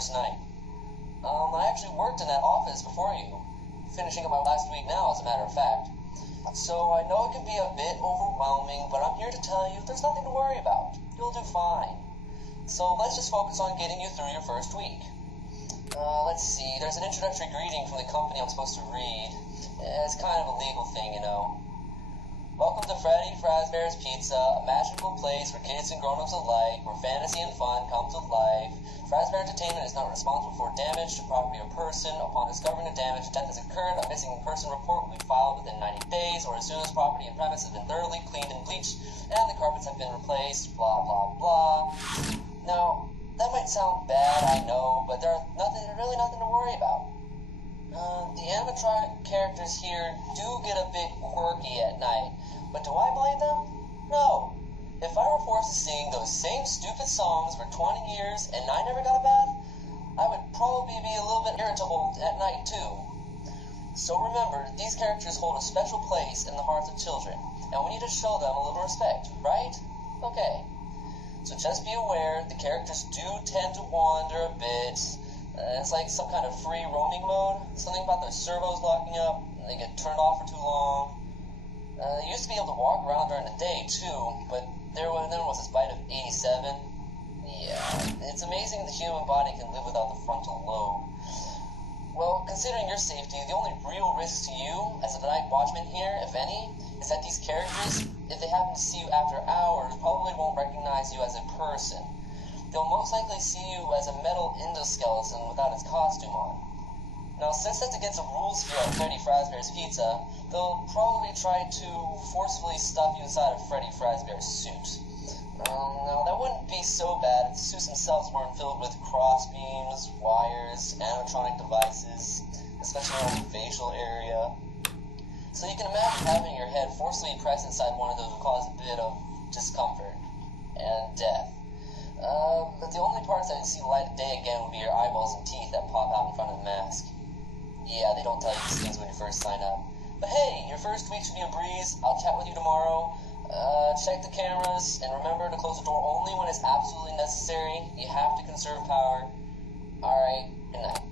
first night. I actually worked in that office before you, finishing up my last week now, as a matter of fact. So I know it can be a bit overwhelming, but I'm here to tell you there's nothing to worry about. You'll do fine. So let's just focus on getting you through your first week. Let's see, there's an introductory greeting from the company I'm supposed to read. It's kind of a legal thing, you know. Welcome to Freddy Fazbear's Pizza, a magical place for kids and grown-ups alike, where fantasy and fun come to life. Fazbear Entertainment is not responsible for damage to property or person. Upon discovering the damage, death has occurred, a missing person report will be filed within 90 days, or as soon as property and premise have been thoroughly cleaned and bleached, and the carpets have been replaced, blah, blah, blah. Now, that might sound bad, I know, but there's really nothing to worry about. The animatronic characters here do get a bit quirky at night, but do I blame them? No. If I were forced to sing those same stupid songs for 20 years and I never got a bath, I would probably be a little bit irritable at night too. So remember, these characters hold a special place in the hearts of children, and we need to show them a little respect, right? Okay. So just be aware, the characters do tend to wander a bit. It's like some kind of free roaming mode. Something about their servos locking up, and they get turned off for too long. They used to be able to walk around during the day too, but there was this bite of 87. Yeah, it's amazing the human body can live without the frontal lobe. Well, considering your safety, the only real risk to you, as a night watchman here, if any, is that these characters, if they happen to see you after hours, probably won't recognize you as a person. They'll most likely see you as a metal endoskeleton without its costume on. Now, since that's against the rules here at Freddy Fazbear's Pizza, they'll probably try to forcefully stuff you inside of Freddy Fazbear's suit. Now, that wouldn't be so bad if the suits themselves weren't filled with crossbeams, wires, animatronic devices, especially around the facial area. So you can imagine having your head forcefully pressed inside one of those would cause a bit of discomfort and death. But the only parts that would see the light of day again would be your eyeballs and teeth that pop out in front of the mask. Yeah, they don't tell you these things when you first sign up. But hey, your first week should be a breeze. I'll chat with you tomorrow. Check the cameras, and remember to close the door only when it's absolutely necessary. You have to conserve power. Alright, good night.